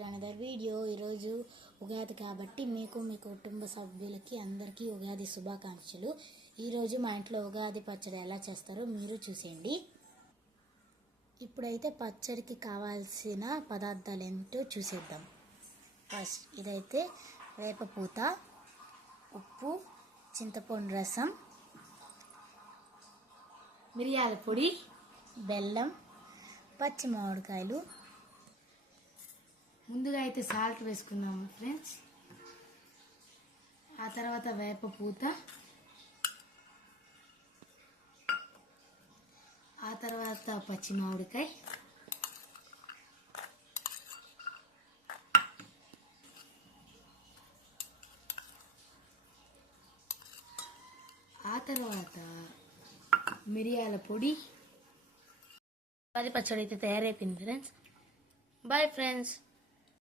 To another video. ఈరోజు ఉగాది కాబట్టి మీకు మీ కుటుంబ సభ్యులకి అందరికీ ఉగాది శుభాకాంక్షలు. ఈరోజు మా ఇంట్లో ఉగాది పచ్చడి ఎలా చేస్తారో మీరు చూసేయండి. ఇప్పుడైతే పచ్చడికి కావాల్సిన పదార్థాలు ఏంటో చూసేద్దాం. ఫస్ట్ ఇదైతే వేపపూత, ఉప్పు, చింతపండు రసం, మిరియాల పొడి, బెల్లం, పచ్చి మామిడికాయలు. ముందుగా అయితే సాల్ట్ వేసుకుందాము ఫ్రెండ్స్. ఆ తర్వాత వేప పూత, ఆ తర్వాత పచ్చి మామిడికాయ, ఆ తర్వాత మిరియాల పొడి. ఉగాది పచ్చడి అయితే తయారైపోయింది ఫ్రెండ్స్. Bye friends.